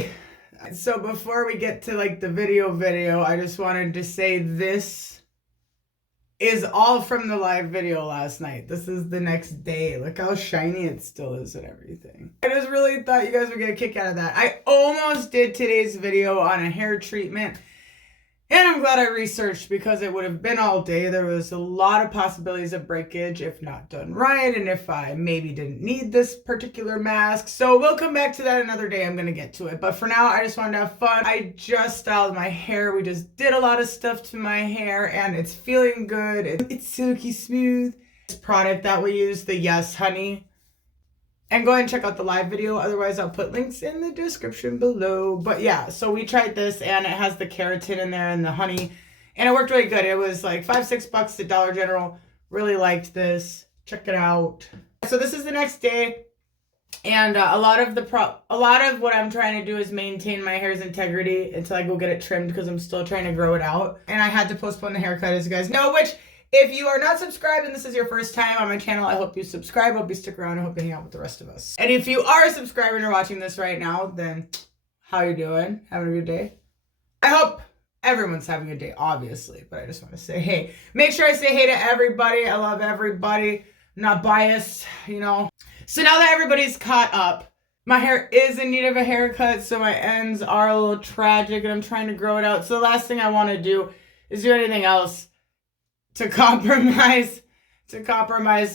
Alrighty. So before we get to like the video, I just wanted to say this is all from the live video last night. This is the next day. Look how shiny it still is and everything. I just really thought you guys would get a kick out of that. I almost did today's video on a hair treatment, and I'm glad I researched because it would have been all day. There was a lot of possibilities of breakage if not done right, and if I maybe didn't need this particular mask. So we'll come back to that another day. I'm gonna get to it. But for now, I just wanted to have fun. I just styled my hair. We just did a lot of stuff to my hair, and it's feeling good. It's silky smooth. This product that we use, the Yes Honey. And go ahead and check out the live video. Otherwise, I'll put links in the description below. But yeah, so we tried this, and it has the keratin in there and the honey. And it worked really good. It was like $5-6 at Dollar General. Really liked this. Check it out. So this is the next day. And a lot of what I'm trying to do is maintain my hair's integrity until I go get it trimmed because I'm still trying to grow it out. And I had to postpone the haircut, as you guys know, which... if you are not subscribed and this is your first time on my channel, I hope you subscribe. I hope you stick around. I hope you hang out with the rest of us. And if you are a subscriber and you're watching this right now, then how you doing? Having a good day? I hope everyone's having a good day, obviously. But I just want to say, hey, make sure I say hey to everybody. I love everybody. I'm not biased, you know. So now that everybody's caught up, my hair is in need of a haircut. So my ends are a little tragic and I'm trying to grow it out. So the last thing I want to do is do anything else to compromise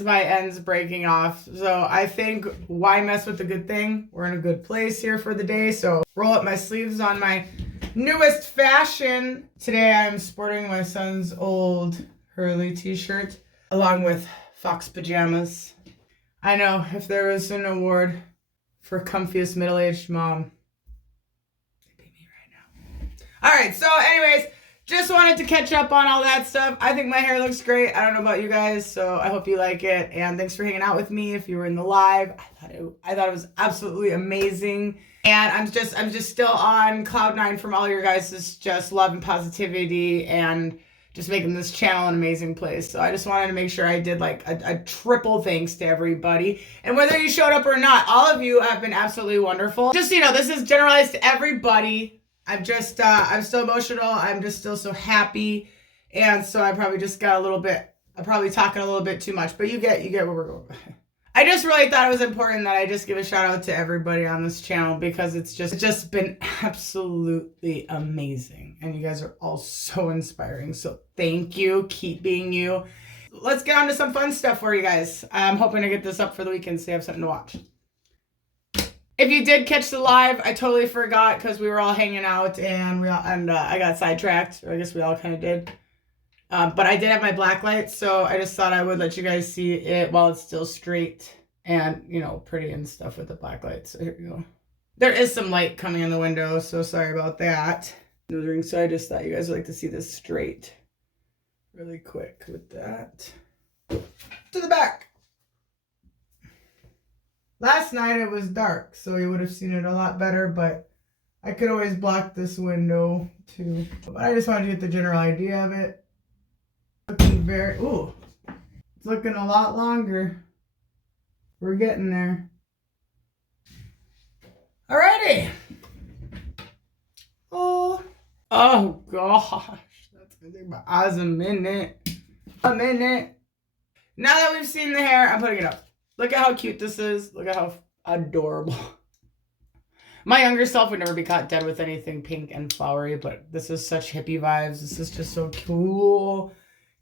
my ends breaking off. So I think, why mess with the good thing? We're in a good place here for the day. So roll up my sleeves on my newest fashion. Today I'm sporting my son's old Hurley t-shirt along with fox pajamas. I know, if there was an award for comfiest middle-aged mom, it'd be me right now. All right, so anyways, just wanted to catch up on all that stuff. I think my hair looks great. I don't know about you guys, so I hope you like it. And thanks for hanging out with me if you were in the live. I thought it was absolutely amazing. And I'm just still on cloud nine from all your guys' just love and positivity and just making this channel an amazing place. So I just wanted to make sure I did like a triple thanks to everybody. And whether you showed up or not, all of you have been absolutely wonderful. Just so you know, this is generalized to everybody. I'm still emotional. I'm just still so happy. And so I probably just got I'm probably talking a little bit too much, but you get where we're going. I just really thought it was important that I just give a shout out to everybody on this channel because it's just been absolutely amazing. And you guys are all so inspiring. So thank you. Keep being you. Let's get on to some fun stuff for you guys. I'm hoping to get this up for the weekend so you have something to watch. If you did catch the live, I totally forgot because we were all hanging out and I got sidetracked. Or I guess we all kind of did. But I did have my black light, so I just thought I would let you guys see it while it's still straight and, you know, pretty and stuff with the black light. So here we go. There is some light coming in the window, so sorry about that. So I just thought you guys would like to see this straight really quick with that. To the back. Last night it was dark, so you would have seen it a lot better, but I could always block this window too. But I just wanted to get the general idea of it. Looking it's looking a lot longer. We're getting there. Alrighty. Oh gosh. That's gonna take my eyes a minute. Now that we've seen the hair, I'm putting it up. Look at how cute this is. Look at how adorable. My younger self would never be caught dead with anything pink and flowery, but this is such hippie vibes. This is just so cool.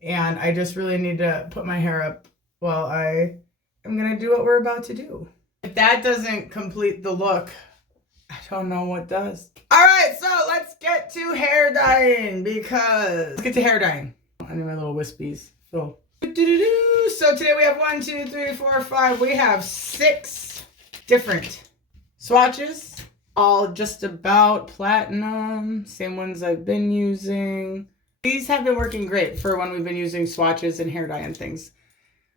And I just really need to put my hair up while I am going to do what we're about to do. If that doesn't complete the look, I don't know what does. All right, so let's get to hair dyeing let's get to hair dyeing. I need my little wispies. So today we have 1, 2, 3, 4, 5. We have 6 different swatches, all just about platinum, same ones I've been using. These have been working great for when we've been using swatches and hair dye and things.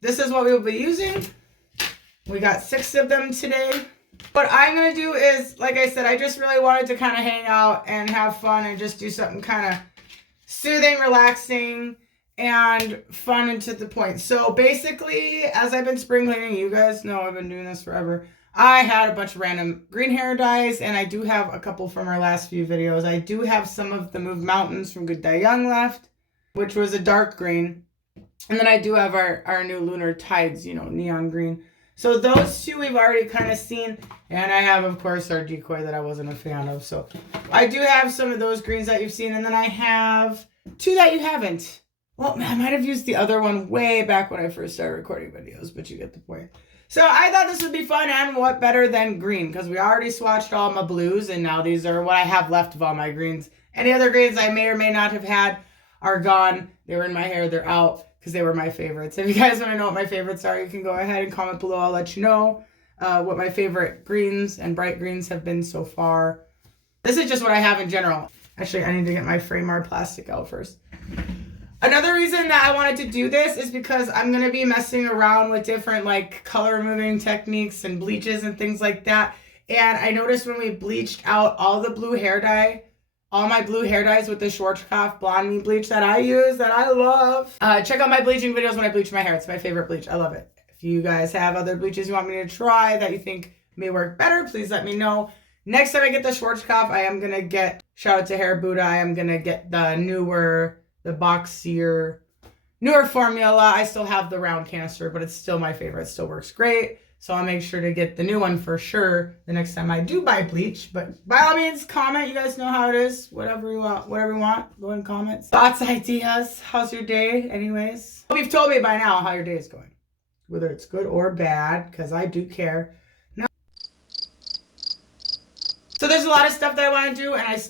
This is what we will be using. We got 6 of them today. What I'm going to do is, like I said, I just really wanted to kind of hang out and have fun and just do something kind of soothing, relaxing, and fun and to the point. So basically, as I've been spring cleaning, you guys know I've been doing this forever. I had a bunch of random green hair dyes, and I do have a couple from our last few videos. I do have some of the Move Mountains from Good Dye Young left, which was a dark green. And then I do have our new Lunar Tides, you know, neon green. So those two we've already kind of seen. And I have, of course, our decoy that I wasn't a fan of. So I do have some of those greens that you've seen. And then I have two that you haven't. Well, I might have used the other one way back when I first started recording videos, but you get the point. So I thought this would be fun, and what better than green, because we already swatched all my blues, and now these are what I have left of all my greens. Any other greens I may or may not have had are gone. They were in my hair. They're out because they were my favorites. If you guys want to know what my favorites are, you can go ahead and comment below. I'll let you know what my favorite greens and bright greens have been so far. This is just what I have in general. Actually, I need to get my Framar plastic out first. Another reason that I wanted to do this is because I'm going to be messing around with different like color removing techniques and bleaches and things like that. And I noticed when we bleached out all the blue hair dye, all my blue hair dyes with the Schwarzkopf Blonde bleach that I use, that I love. Check out my bleaching videos when I bleach my hair. It's my favorite bleach. I love it. If you guys have other bleaches you want me to try that you think may work better, please let me know. Next time I get the Schwarzkopf, I am going to get, shout out to Hair Buddha, I am going to get the boxier, newer formula. I still have the round canister, but it's still my favorite. It still works great. So I'll make sure to get the new one for sure the next time I do buy bleach. But by all means, comment. You guys know how it is. Whatever you want, go ahead and comment. Thoughts, ideas. How's your day anyways? Hope you've told me by now how your day is going. Whether it's good or bad, because I do care. No. So there's a lot of stuff that I want to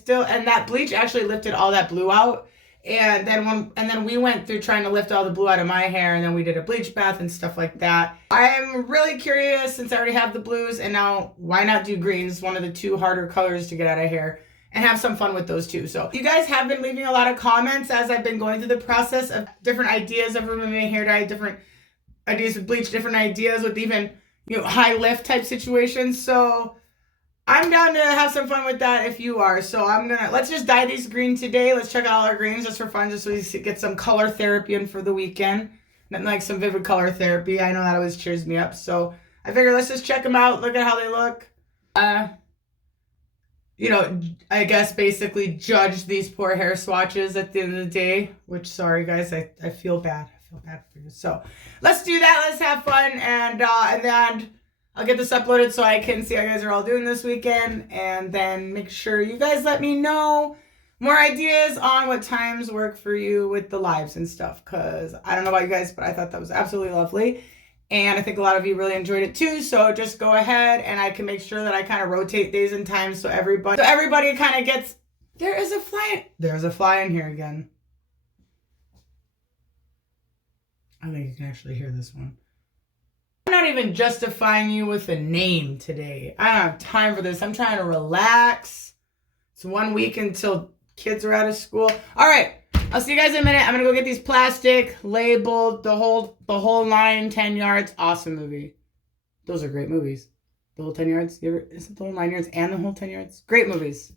do, and that bleach actually lifted all that blue out. And then we went through trying to lift all the blue out of my hair, and then we did a bleach bath and stuff like that. I am really curious, since I already have the blues, and now why not do greens, one of the two harder colors to get out of hair, and have some fun with those too. So you guys have been leaving a lot of comments as I've been going through the process of different ideas of removing hair dye, different ideas with bleach, different ideas with even, you know, high lift type situations. So I'm down to have some fun with that if you are. So let's just dye these green today. Let's check out all our greens just for fun, just so we get some color therapy in for the weekend. Nothing like some vivid color therapy. I know that always cheers me up. So I figure let's just check them out, look at how they look. You know, I guess basically judge these poor hair swatches at the end of the day, which, sorry guys, I feel bad. I feel bad for you. So let's do that. Let's have fun. And then I'll get this uploaded so I can see how you guys are all doing this weekend, and then make sure you guys let me know more ideas on what times work for you with the lives and stuff, because I don't know about you guys, but I thought that was absolutely lovely, and I think a lot of you really enjoyed it too. So just go ahead, and I can make sure that I kind of rotate days and times so everybody kind of gets. There's a fly in here again. I think you can actually hear this one. I'm not even justifying you with a name today. I don't have time for this. I'm trying to relax. It's 1 week until kids are out of school. All right. I'll see you guys in a minute. I'm going to go get these plastic labeled, the whole 9, 10 yards. Awesome movie. Those are great movies. The whole 10 yards. Isn't the whole 9 yards and the whole 10 yards? Great movies.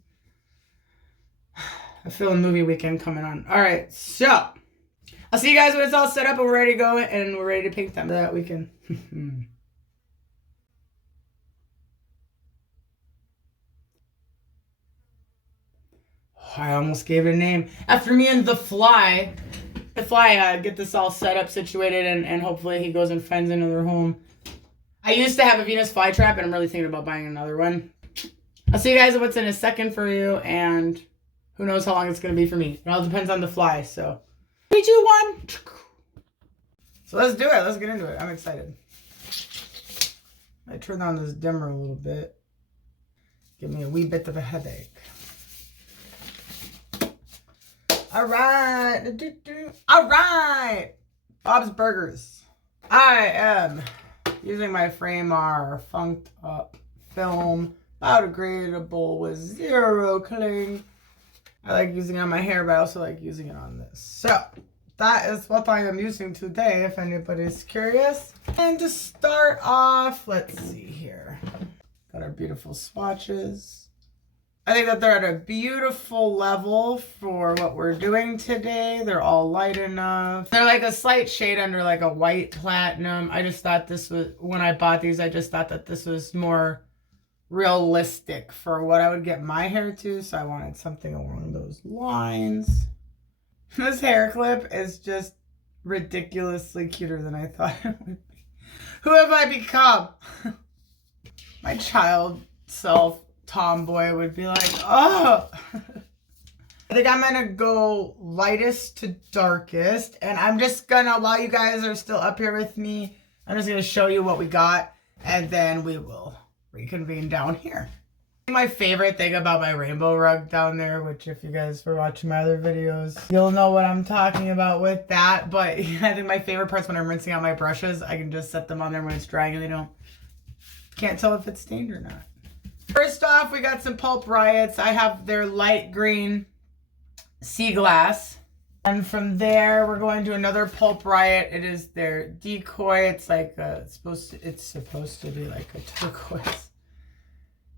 I feel a movie weekend coming on. All right. So I'll see you guys when it's all set up and we're ready to go, and we're ready to paint them that weekend. I almost gave it a name. After me and the fly get this all set up, situated, and hopefully he goes and finds another home. I used to have a Venus flytrap, and I'm really thinking about buying another one. I'll see you guys what's in a second for you, and who knows how long it's going to be for me. It all depends on the fly, so 3, 2, 1. So let's do it. Let's get into it. I'm excited. I turn on this dimmer a little bit. Give me a wee bit of a headache. All right. All right. Bob's Burgers. I am using my Framar Funked Up Film biodegradable with 0 cling. I like using it on my hair, but I also like using it on this. So that is what I am using today, if anybody's curious. And to start off, let's see here. Got our beautiful swatches. I think that they're at a beautiful level for what we're doing today. They're all light enough. They're like a slight shade under like a white platinum. I just thought this was, when I bought these, I just thought that this was more realistic for what I would get my hair to. So I wanted something along those lines. This hair clip is just ridiculously cuter than I thought it would be. Who have I become? My child self tomboy would be like, oh. I think I'm gonna go lightest to darkest, and I'm just gonna, while you guys are still up here with me, I'm just gonna show you what we got, and then we will reconvene down here. My favorite thing about my rainbow rug down there, which if you guys were watching my other videos, you'll know what I'm talking about with that, but I think my favorite part's when I'm rinsing out my brushes, I can just set them on there when it's drying and they can't tell if it's stained or not. First off, we got some Pulp Riots. I have their light green sea glass. And from there, we're going to another Pulp Riot. It is their decoy. It's like it's supposed to be like a turquoise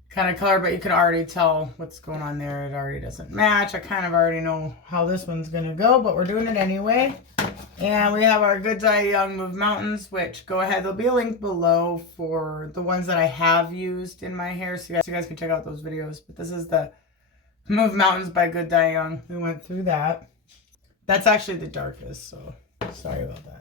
kind of color, but you can already tell what's going on there. It already doesn't match. I kind of already know how this one's gonna go, but we're doing it anyway. And we have our Good Dye Young Move Mountains, which go ahead, there'll be a link below for the ones that I have used in my hair, so you guys can check out those videos. But this is the Move Mountains by Good Dye Young. We went through that. That's actually the darkest, so sorry about that.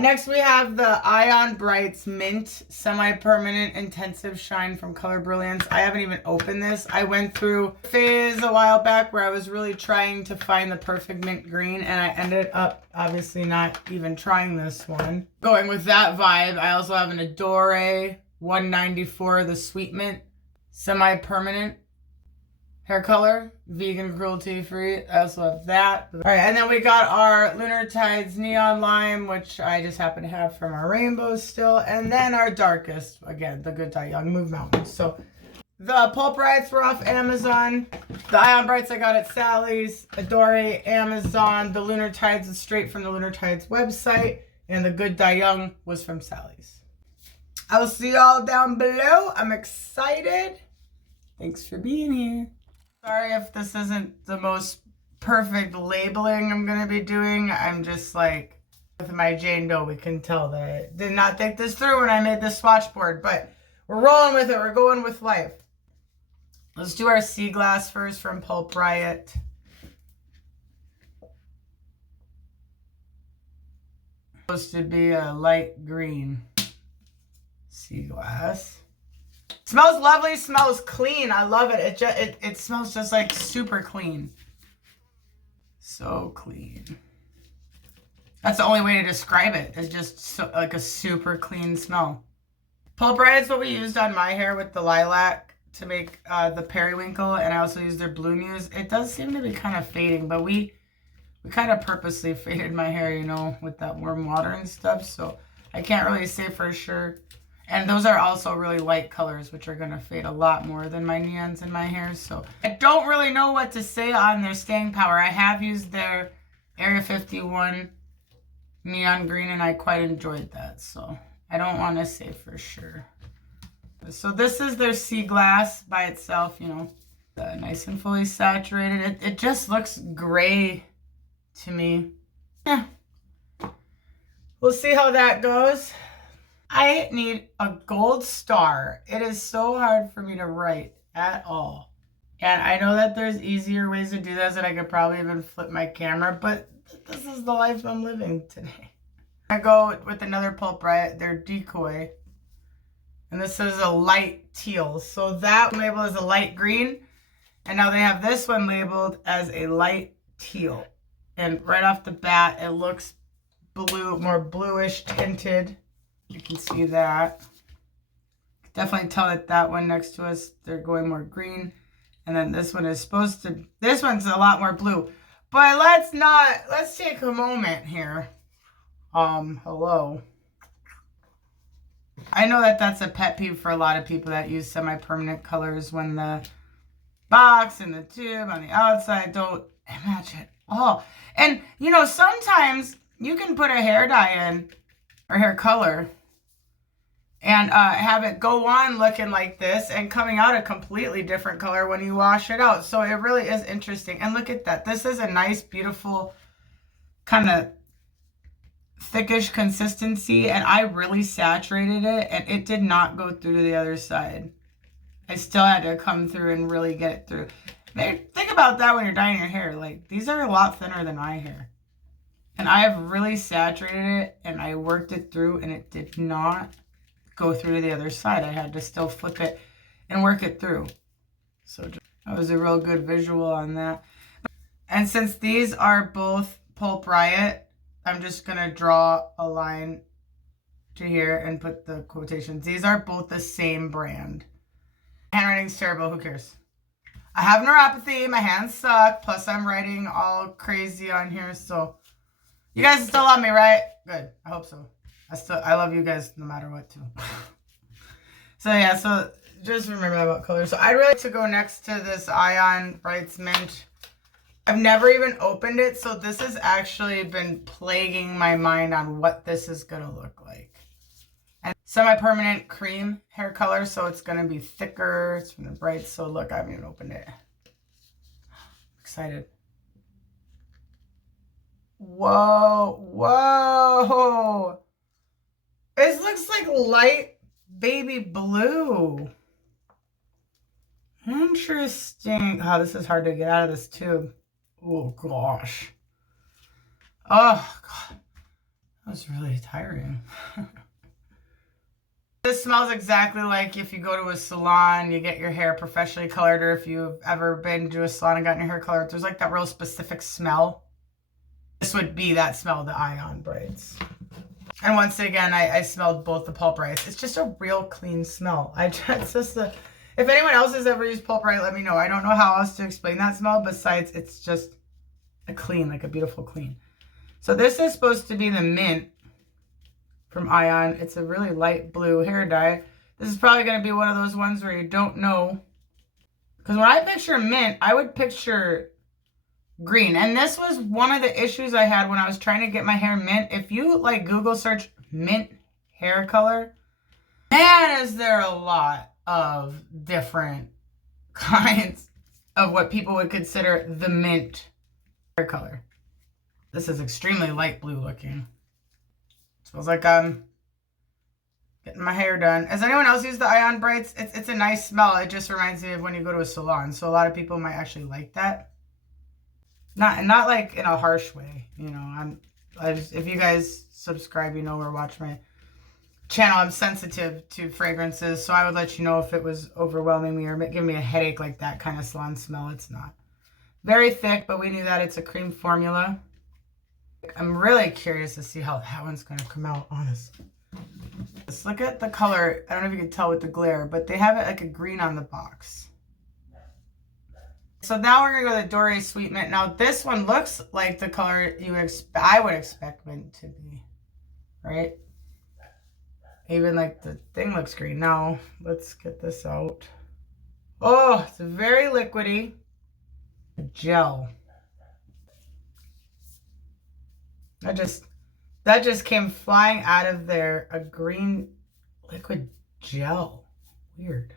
Next we have the Ion Brights Mint Semi-Permanent Intensive Shine from Color Brilliance. I haven't even opened this. I went through a phase a while back where I was really trying to find the perfect mint green, and I ended up obviously not even trying this one. Going with that vibe, I also have an Adore 194, the Sweet Mint Semi-Permanent hair color, vegan, cruelty free. I also have that. All right, and then we got our Lunar Tides Neon Lime, which I just happen to have from our rainbows still. And then our darkest, again, the Good Dye Young Move Mountains. So the Pulp Riots were off Amazon. The Ion Brights I got at Sally's. Adore, Amazon. The Lunar Tides is straight from the Lunar Tides website. And the Good Dye Young was from Sally's. I will see y'all down below. I'm excited. Thanks for being here. Sorry if this isn't the most perfect labeling I'm going to be doing. I'm just like, with my JaneDoe, we can tell that I did not think this through when I made this swatch board, but we're rolling with it. We're going with life. Let's do our sea glass first from Pulp Riot. Supposed to be a light green sea glass. Smells lovely, smells clean. I love it. It smells just like super clean. So clean. That's the only way to describe it. It's just so, like a super clean smell. Pulp Riot is what we used on my hair with the lilac to make the periwinkle, and I also used their Blue Muse. It does seem to be kind of fading, but we kind of purposely faded my hair, you know, with that warm water and stuff, so I can't really say for sure. And those are also really light colors, which are going to fade a lot more than my neons in my hair. So I don't really know what to say on their staying power. I have used their Area 51 neon green, and I quite enjoyed that. So I don't want to say for sure. So this is their sea glass by itself, you know, nice and fully saturated. It just looks gray to me. Yeah. We'll see how that goes. I need a gold star. It is so hard for me to write at all. And I know that there's easier ways to do this, and I could probably even flip my camera, but this is the life I'm living today. I go with another Pulp Riot, their Decoy. And this is a light teal. So that one labeled as a light green. And now they have this one labeled as a light teal. And right off the bat, it looks blue, more bluish tinted. You can see that. Definitely tell that that one next to us, they're going more green. And then this one is supposed to, this one's a lot more blue. But let's take a moment here. Hello. I know that that's a pet peeve for a lot of people that use semi-permanent colors when the box and the tube on the outside don't match at all. And, you know, sometimes you can put a hair dye in, or hair color, and have it go on looking like this and coming out a completely different color when you wash it out. So it really is interesting. And look at that. This is a nice, beautiful kind of thickish consistency, and I really saturated it, and it did not go through to the other side. I still had to come through and really get it through. Think about that when you're dyeing your hair. Like, these are a lot thinner than my hair. And I have really saturated it, and I worked it through, and it did not go through to the other side. I had to still flip it and work it through. So that was a real good visual on that. And since these are both Pulp Riot, I'm just going to draw a line to here and put the quotations. These are both the same brand. Handwriting's terrible. Who cares? I have neuropathy. My hands suck. Plus, I'm writing all crazy on here. So, you guys still love me, right? Good. I hope so. I love you guys no matter what, too. So, yeah. So, just remember that about color. So, I'd really like to go next to this Ion Brights Mint. I've never even opened it. So, this has actually been plaguing my mind on what this is going to look like. And semi-permanent cream hair color, so it's going to be thicker. It's from the Brights, so look, I haven't even opened it. I'm excited. Whoa, whoa. This looks like light baby blue. Interesting. Oh, this is hard to get out of this tube. Oh, gosh. Oh, God. That was really tiring. This smells exactly like if you go to a salon, you get your hair professionally colored, or if you've ever been to a salon and gotten your hair colored, there's like that real specific smell. This would be that smell of the Ion Brights. And once again, I smelled both the Pulp Brights. It's just a real clean smell. It's just if anyone else has ever used Pulp Bright, let me know. I don't know how else to explain that smell besides it's just a clean, like a beautiful clean. So this is supposed to be the mint from Ion. It's a really light blue hair dye. This is probably going to be one of those ones where you don't know. Because when I picture mint, I would picture green. And this was one of the issues I had when I was trying to get my hair mint. If you like Google search mint hair color, man, is there a lot of different kinds of what people would consider the mint hair color. This is extremely light blue looking. Smells like I'm getting my hair done. Has anyone else used the Ion Brights? It's a nice smell. It just reminds me of when you go to a salon. So a lot of people might actually like that. Not like in a harsh way. You know, if you guys subscribe, you know, or watch my channel, I'm sensitive to fragrances. So I would let you know if it was overwhelming me or giving me a headache like that kind of salon smell. It's not. Very thick, but we knew that it's a cream formula. I'm really curious to see how that one's going to come out, honestly. Let's look at the color. I don't know if you can tell with the glare, but they have it like a green on the box. So now we're going to go to the Dory Sweet Mint. Now this one looks like the color I would expect mint to be, right? Even like the thing looks green. Now let's get this out. Oh, it's very liquidy. Gel. That just came flying out of there. A green liquid gel. Weird.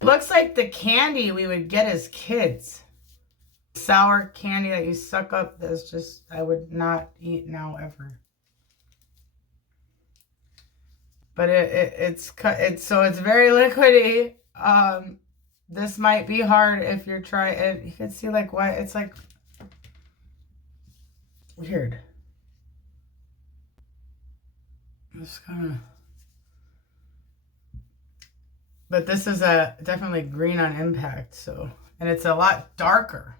It looks like the candy we would get as kids. Sour candy that you suck up. That's just, I would not eat now ever. But so it's very liquidy. This might be hard if you're trying it. You can see like why it's like weird. It's kind of, but this is definitely green on impact. So, and it's a lot darker.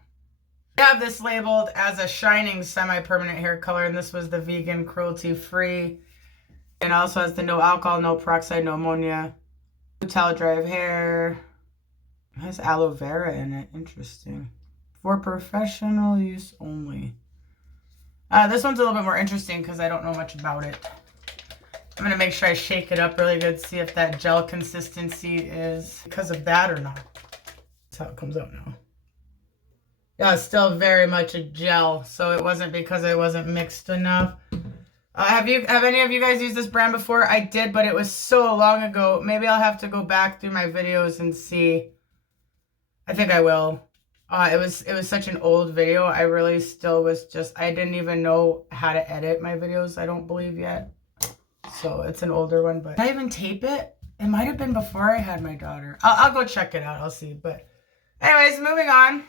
I have this labeled as a shining semi-permanent hair color, and this was the vegan, cruelty-free. And also has the no alcohol, no peroxide, no ammonia, towel dry hair. It has aloe vera in it. Interesting. For professional use only. This one's a little bit more interesting because I don't know much about it. I'm going to make sure I shake it up really good, see if that gel consistency is because of that or not. That's how it comes out now. Yeah, it's still very much a gel, so it wasn't because it wasn't mixed enough. Have any of you guys used this brand before? I did, but it was so long ago. Maybe I'll have to go back through my videos and see. I think I will. It was such an old video. I really still was just, I didn't even know how to edit my videos, I don't believe yet. So it's an older one, but did I even tape it? It might have been before I had my daughter. I'll go check it out. I'll see. But anyways, moving on.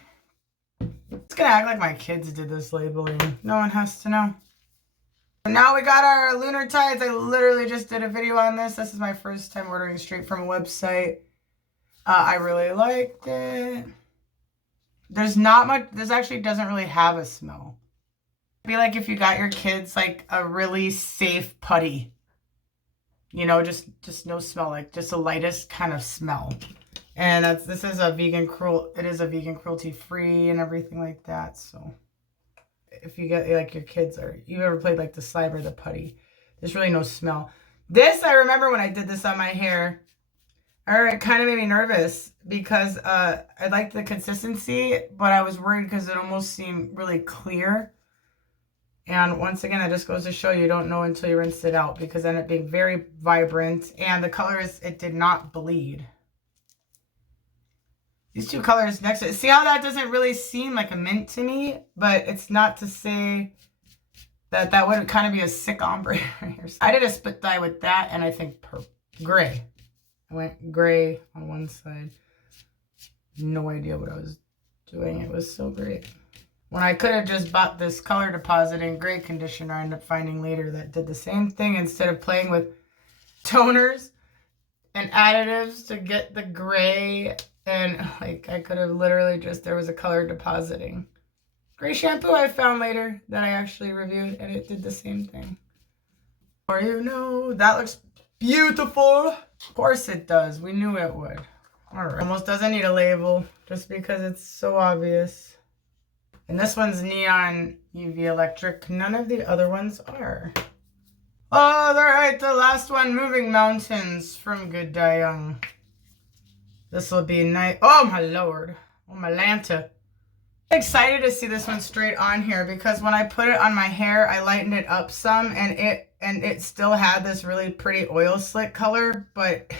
It's gonna act like my kids did this labeling. No one has to know. Now we got our lunar tides. I literally just did a video on this. This is my first time ordering straight from a website. I really liked it. There's not much, this actually doesn't really have a smell. It'd be like if you got your kids like a really safe putty. You know, just no smell, like just the lightest kind of smell. And this is a vegan cruelty free and everything like that. So if you get like your kids or you ever played like the slime or the putty, there's really no smell. This, I remember when I did this on my hair, it kind of made me nervous because I liked the consistency, but I was worried because it almost seemed really clear. And once again, that just goes to show you don't know until you rinse it out, because it ended up being very vibrant. And the colors, it did not bleed. These two colors next to it. See how that doesn't really seem like a mint to me? But it's not to say that that would kind of be a sick ombre right here. I did a split dye with that and I think gray. I went gray on one side. No idea what I was doing. It was so great. When I could have just bought this color depositing gray conditioner, I ended up finding later that did the same thing. Instead of playing with toners and additives to get the gray, and like I could have literally just, there was a color depositing gray shampoo I found later that I actually reviewed, and it did the same thing. Or you know, that looks beautiful. Of course it does. We knew it would. All right. Almost doesn't need a label just because it's so obvious. And this one's neon UV electric. None of the other ones are. Oh, all right. The last one, Moving Mountains from Good Dye Young. This will be nice. Oh my lord. Oh my Lanta. I'm excited to see this one straight on here because when I put it on my hair, I lightened it up some and it still had this really pretty oil slick color, but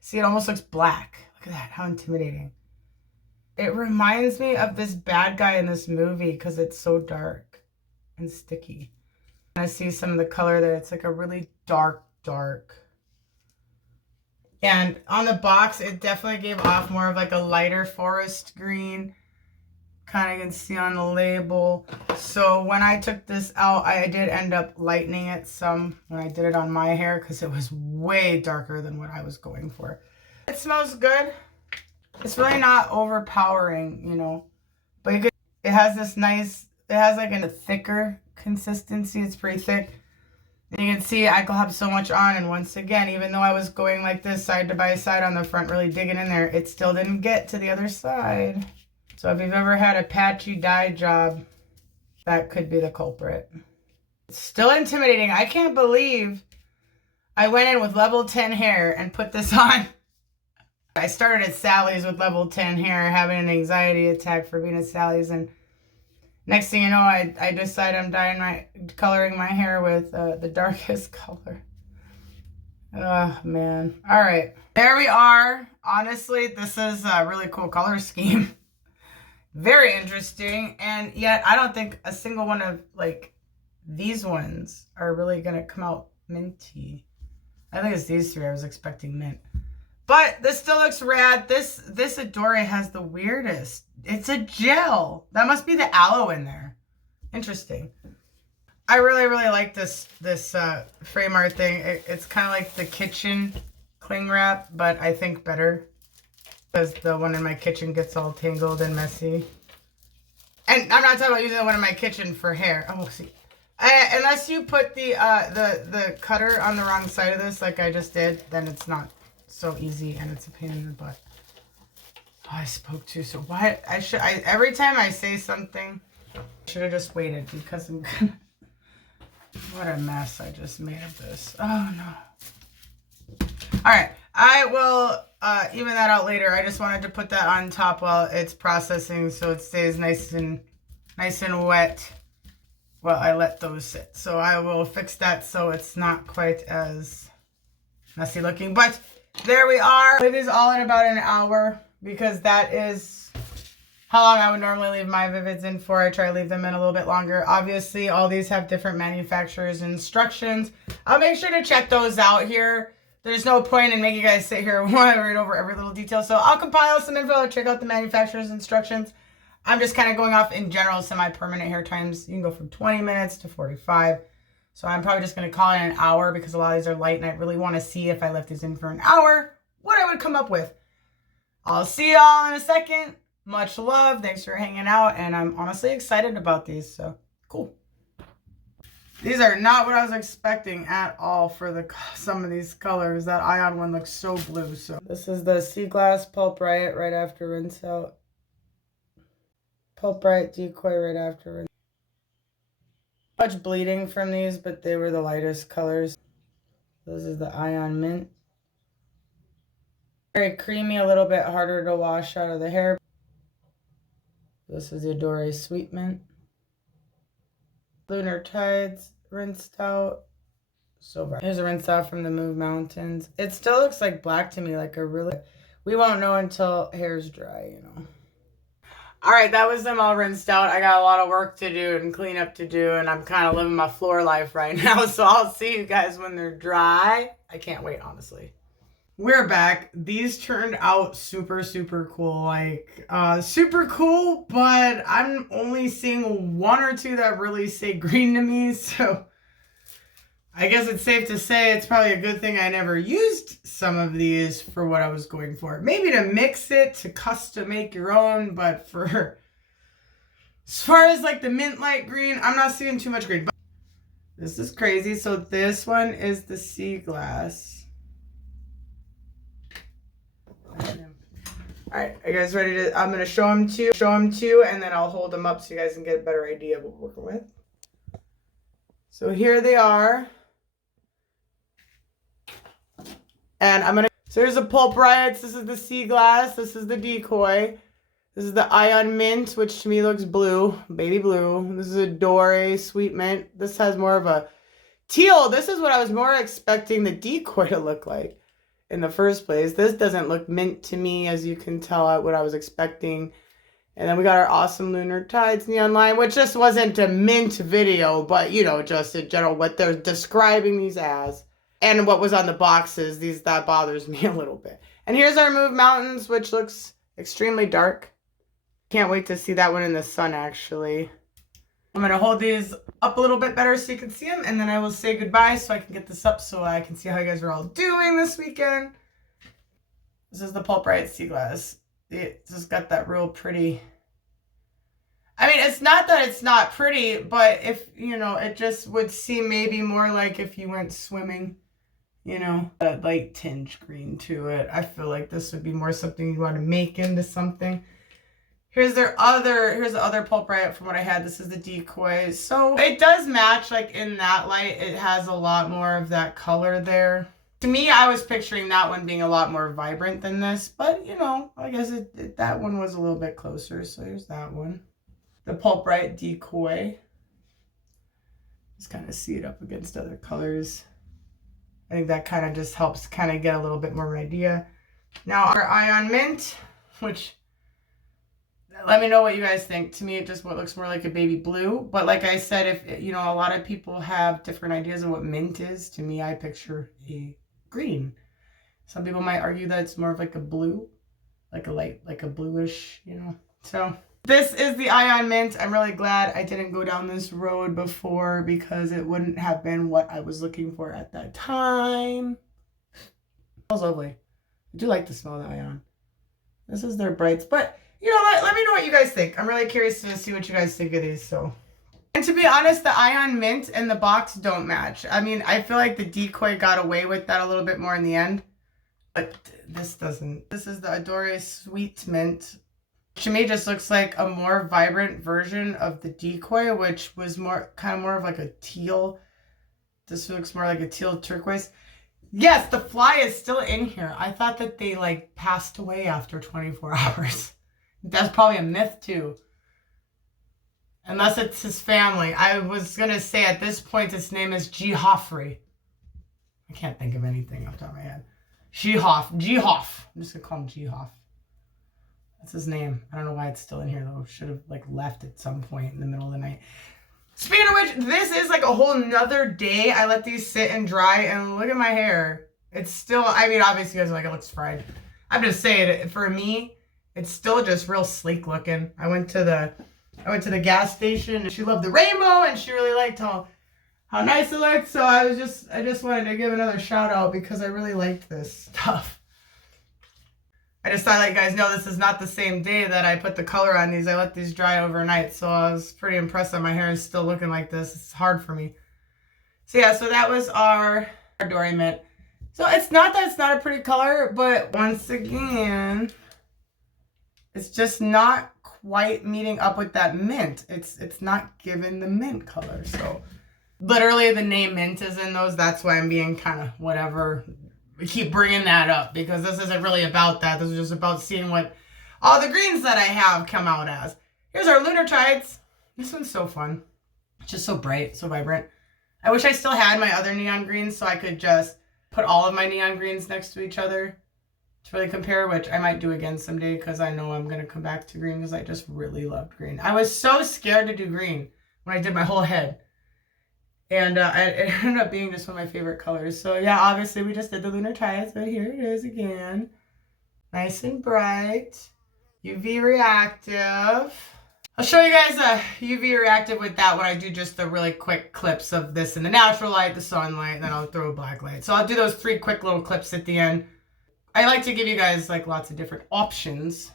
see, it almost looks black. Look at that. How intimidating. It reminds me of this bad guy in this movie because it's so dark and sticky. I see some of the color there. It's like a really dark. And on the box, it definitely gave off more of like a lighter forest green. Kind of can see on the label. So when I took this out, I did end up lightening it some when I did it on my hair because it was way darker than what I was going for. It smells good. It's really not overpowering, you know, but it has this nice, it has like a thicker consistency. It's pretty thick. And you can see I could have so much on, and once again, even though I was going like this side by side on the front, really digging in there, it still didn't get to the other side. So if you've ever had a patchy dye job, that could be the culprit. It's still intimidating. I can't believe I went in with level 10 hair and put this on. I started at Sally's with level 10 hair, having an anxiety attack for being at Sally's, and next thing you know, I decide I'm coloring my hair with the darkest color. Oh, man. All right. There we are. Honestly, this is a really cool color scheme. Very interesting, and yet I don't think a single one of like these ones are really gonna come out minty. I think it's these three. I was expecting mint. But this still looks rad. This Adore has the weirdest. It's a gel. That must be the aloe in there. Interesting. I really like this frame art thing. It's kind of like the kitchen cling wrap, but I think better because the one in my kitchen gets all tangled and messy. And I'm not talking about using the one in my kitchen for hair. Oh, see. Unless you put the cutter on the wrong side of this, like I just did, then it's not so easy and it's a pain in the butt. Oh, I spoke too so. Why every time I say something, I should have just waited because I'm gonna. What a mess I just made of this. Oh no. All right, I will even that out later. I just wanted to put that on top while it's processing so it stays nice and wet. while I let those sit. So I will fix that so it's not quite as messy looking. But there we are. Leave these all in about an hour because that is how long I would normally leave my Vivids in for. I try to leave them in a little bit longer. Obviously, all these have different manufacturer's instructions. I'll make sure to check those out here. There's no point in making you guys sit here while I read over every little detail. So I'll compile some info, check out the manufacturer's instructions. I'm just kind of going off in general semi-permanent hair times. You can go from 20 minutes to 45. So I'm probably just going to call it an hour because a lot of these are light and I really want to see if I left these in for an hour, what I would come up with. I'll see y'all in a second. Much love. Thanks for hanging out. And I'm honestly excited about these. So cool. These are not what I was expecting at all for some of these colors. That Ion one looks so blue. So this is the Sea Glass Pulp Riot right after rinse out. Pulp Riot Decoy right after rinse. Much bleeding from these, but they were the lightest colors. This is the Ion Mint. Very creamy, a little bit harder to wash out of the hair. This is the Adore Sweet Mint. Lunar Tides rinsed out. So bright. Here's a rinse out from the Move Mountains. It still looks like black to me, like a really... We won't know until hair's dry, you know. Alright, that was them all rinsed out. I got a lot of work to do and cleanup to do, and I'm kind of living my floor life right now, so I'll see you guys when they're dry. I can't wait, honestly. We're back. These turned out super, super cool. Like, super cool, but I'm only seeing one or two that really say green to me, so I guess it's safe to say it's probably a good thing I never used some of these for what I was going for. Maybe to mix it, to custom make your own, but for as far as like the mint light green, I'm not seeing too much green. But this is crazy. So this one is the Sea Glass. Alright, are you guys ready to, I'm going to show them to you, and then I'll hold them up so you guys can get a better idea of what we're working with. So here they are. And I'm going to, so here's the Pulp Riots, this is the Sea Glass, this is the Decoy. This is the Ion Mint, which to me looks blue, baby blue. This is a Adore Sweet Mint. This has more of a teal. This is what I was more expecting the Decoy to look like in the first place. This doesn't look mint to me, as you can tell what I was expecting. And then we got our awesome Lunar Tides Neon Line, which just wasn't a mint video, but you know, just in general, what they're describing these as. And what was on the boxes, that bothers me a little bit. And here's our Move Mountains, which looks extremely dark. Can't wait to see that one in the sun, actually. I'm going to hold these up a little bit better so you can see them, and then I will say goodbye so I can get this up so I can see how you guys are all doing this weekend. This is the Pulp Riot Sea Glass. It's just got that real pretty... I mean, it's not that it's not pretty, but if, you know, it just would seem maybe more like if you went swimming, you know, a light tinge green to it. I feel like this would be more something you want to make into something. Here's the other Pulp Riot from what I had. This is the Decoy. So it does match, like in that light, it has a lot more of that color there. To me, I was picturing that one being a lot more vibrant than this, but you know, I guess that one was a little bit closer. So here's that one. The Pulp Riot Decoy. Just kind of see it up against other colors. I think that kind of just helps kind of get a little bit more of an idea. Now our Ion Mint, which... let me know what you guys think. To me, it just looks more like a baby blue. But like I said, if you know, a lot of people have different ideas of what mint is. To me, I picture a green. Some people might argue that it's more of like a blue, like a light, like a bluish, you know. So this is the Ion Mint. I'm really glad I didn't go down this road before because it wouldn't have been what I was looking for at that time. It smells lovely. I do like the smell of the Ion. This is their brights, but you know, let me know what you guys think. I'm really curious to see what you guys think of these. So, and to be honest, the Ion Mint and the box don't match. I mean, I feel like the Decoy got away with that a little bit more in the end, but this doesn't. This is the Adore Sweet Mint. To me, just looks like a more vibrant version of the Decoy, which was kind of more of like a teal. This looks more like a teal turquoise. Yes, the fly is still in here. I thought that they like passed away after 24 hours. That's probably a myth too. Unless it's his family. I was going to say at this point his name is G. Hoffrey. I can't think of anything off the top of my head. G. Hoff. I'm just going to call him G. Hoff. That's his name. I don't know why it's still in here though. Should have like left at some point in the middle of the night. Speaking of which, this is like a whole nother day. I let these sit and dry, and look at my hair. It's still, I mean, obviously you guys are like, it looks fried. I'm just saying, for me, it's still just real sleek looking. I went to the gas station, and she loved the rainbow, and she really liked how nice it looked. So I just wanted to give another shout out because I really liked this stuff. I just thought I'd let you guys know this is not the same day that I put the color on these. I let these dry overnight, so I was pretty impressed that my hair is still looking like this. It's hard for me. So yeah, so that was our Dory Mint. So it's not that it's not a pretty color, but once again, it's just not quite meeting up with that mint. It's not giving the mint color. So literally the name mint is in those. That's why I'm being kind of whatever. We keep bringing that up because this isn't really about that. This is just about seeing what all the greens that I have come out as. Here's our Lunar Tides. This one's so fun. It's just so bright, so vibrant. I wish I still had my other neon greens so I could just put all of my neon greens next to each other to really compare, which I might do again someday because I know I'm going to come back to green because I just really loved green. I was so scared to do green when I did my whole head. And it ended up being just one of my favorite colors. So yeah, obviously we just did the Lunar Tides, but here it is again. Nice and bright. UV reactive. I'll show you guys a UV reactive with that when I do just the really quick clips of this in the natural light, the sunlight, and then I'll throw a black light. So I'll do those 3 quick little clips at the end. I like to give you guys like lots of different options.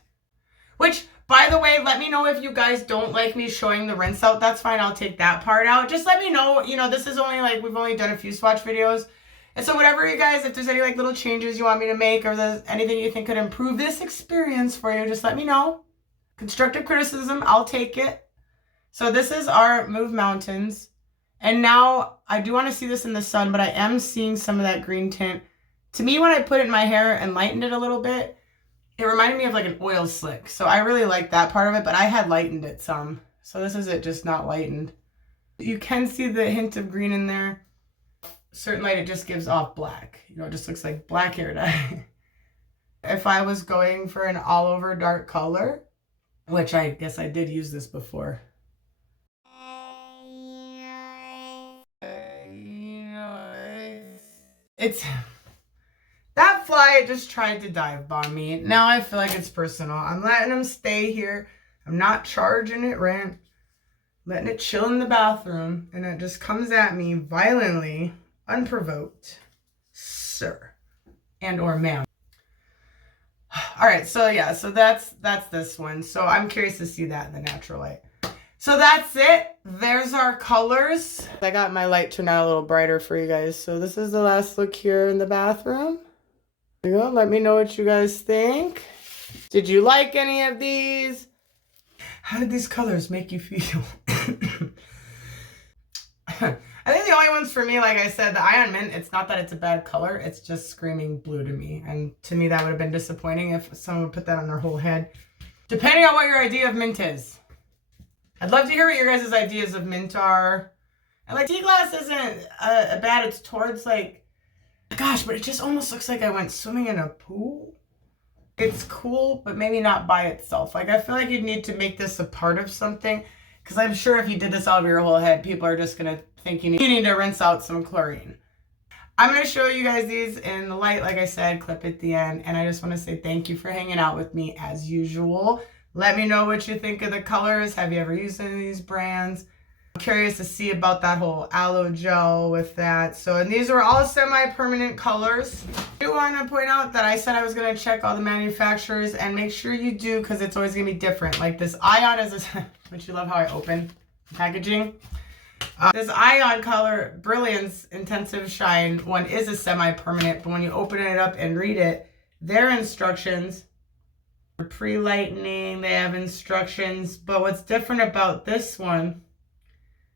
Which, by the way, let me know if you guys don't like me showing the rinse out. That's fine. I'll take that part out. Just let me know. You know, this is only like, we've only done a few swatch videos. And so whatever you guys, if there's any like little changes you want me to make or there's anything you think could improve this experience for you, just let me know. Constructive criticism, I'll take it. So this is our Move Mountains. And now I do want to see this in the sun, but I am seeing some of that green tint. To me, when I put it in my hair and lightened it a little bit, it reminded me of like an oil slick. So I really like that part of it, but I had lightened it some. So this is it, just not lightened. You can see the hint of green in there. Certain light, it just gives off black. You know, it just looks like black hair dye. If I was going for an all over dark color, which I guess I did use this before. It's... That fly just tried to dive bomb me. Now I feel like it's personal. I'm letting him stay here. I'm not charging it rent. Letting it chill in the bathroom. And it just comes at me violently, unprovoked. Sir. And or ma'am. Alright, so yeah. So that's this one. So I'm curious to see that in the natural light. So that's it. There's our colors. I got my light turned out a little brighter for you guys. So this is the last look here in the bathroom. There you go. Let me know what you guys think. Did you like any of these? How did these colors make you feel? I think the only ones for me, like I said, the Ion Mint, it's not that it's a bad color. It's just screaming blue to me. And to me, that would have been disappointing if someone would put that on their whole head. Depending on what your idea of mint is. I'd love to hear what your guys' ideas of mint are. And like, tea glass isn't bad. It's towards like, gosh, but it just almost looks like I went swimming in a pool. It's cool, but maybe not by itself. Like, I feel like you'd need to make this a part of something. Because I'm sure if you did this all over your whole head, people are just going to think you need to rinse out some chlorine. I'm going to show you guys these in the light, like I said, clip at the end. And I just want to say thank you for hanging out with me as usual. Let me know what you think of the colors. Have you ever used any of these brands? I'm curious to see about that whole aloe gel with that. So, and these are all semi-permanent colors. I do want to point out that I said I was going to check all the manufacturers and make sure you do because it's always going to be different. Like this Ion is a, don't you love how I open packaging? This Ion color Brilliance Intensive Shine one is a semi-permanent, but when you open it up and read it, their instructions are pre-lightening, they have instructions, but what's different about this one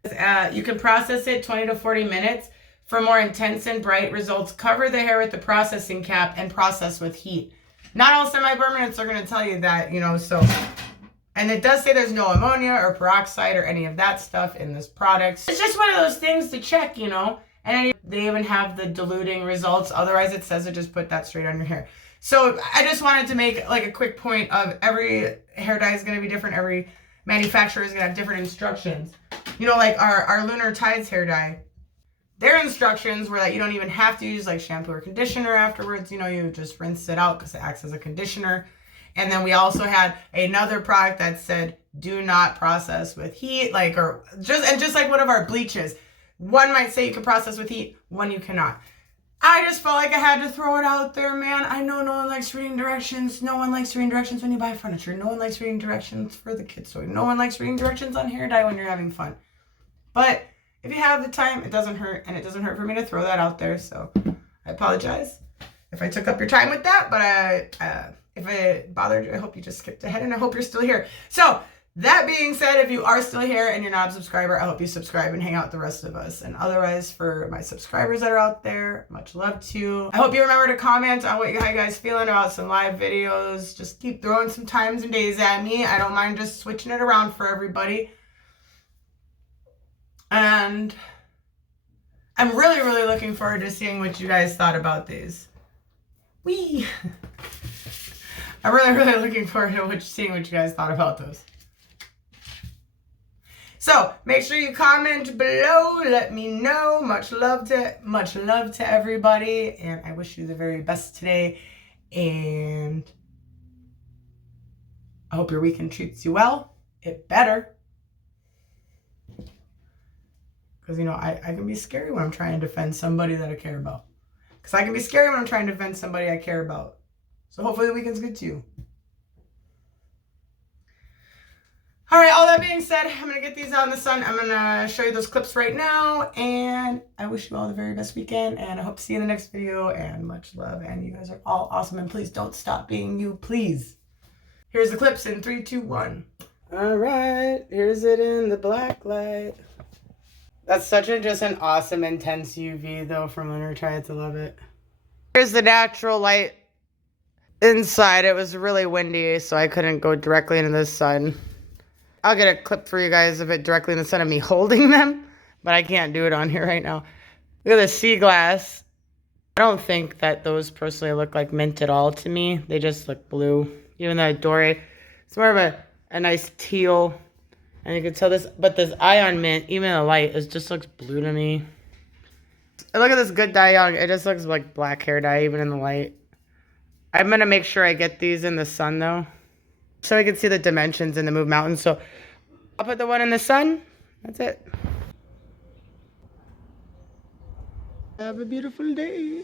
is you can process it 20 to 40 minutes for more intense and bright results. Cover the hair with the processing cap and process with heat. Not all semi-permanents are going to tell you that, you know, so And it does say there's no ammonia or peroxide or any of that stuff in this product. It's just one of those things to check, you know. And they even have the diluting results. Otherwise, it says to just put that straight on your hair. So I just wanted to make like a quick point of every hair dye is going to be different. Every manufacturer is going to have different instructions. You know, like our Lunar Tides hair dye. Their instructions were that you don't even have to use like shampoo or conditioner afterwards. You know, you just rinse it out because it acts as a conditioner. And then we also had another product that said, do not process with heat, like, or just like one of our bleaches. One might say you can process with heat, one you cannot. I just felt like I had to throw it out there, man. I know no one likes reading directions. No one likes reading directions when you buy furniture. No one likes reading directions for the kids' toy. No one likes reading directions on hair dye when you're having fun. But if you have the time, it doesn't hurt, and it doesn't hurt for me to throw that out there. So I apologize if I took up your time with that, but if it bothered you, I hope you just skipped ahead, and I hope you're still here. So that being said, if you are still here and you're not a subscriber, I hope you subscribe and hang out with the rest of us. And otherwise, for my subscribers that are out there, much love to you. I hope you remember to comment on how you guys feeling about some live videos. Just keep throwing some times and days at me. I don't mind just switching it around for everybody. And I'm really, really looking forward to seeing what you guys thought about these. Whee! I'm really, really looking forward to seeing what you guys thought about those. So make sure you comment below. Let me know. Much love to everybody, and I wish you the very best today. And I hope your weekend treats you well. It better. Because, you know, I can be scary when I'm trying to defend somebody that I care about. Because I can be scary when I'm trying to defend somebody I care about. So hopefully the weekend's good too. All right, all that being said, I'm going to get these out in the sun. I'm going to show you those clips right now. And I wish you all the very best weekend. And I hope to see you in the next video. And much love. And you guys are all awesome. And please don't stop being you, please. Here's the clips in 3, 2, 1. All right, here's it in the black light. That's such just an awesome intense UV though from Lunar Tides. I love it. Here's the natural light inside. It was really windy, so I couldn't go directly into the sun. I'll get a clip for you guys of it directly in the sun of me holding them, but I can't do it on here right now. Look at the sea glass. I don't think that those personally look like mint at all to me. They just look blue. Even the Dore, it's more of a nice teal. And you can tell this, but this ion mint, even in the light, it just looks blue to me. And look at this good dye on. It just looks like black hair dye, even in the light. I'm going to make sure I get these in the sun, though, so I can see the dimensions in the Move Mountains. So I'll put the one in the sun. That's it. Have a beautiful day.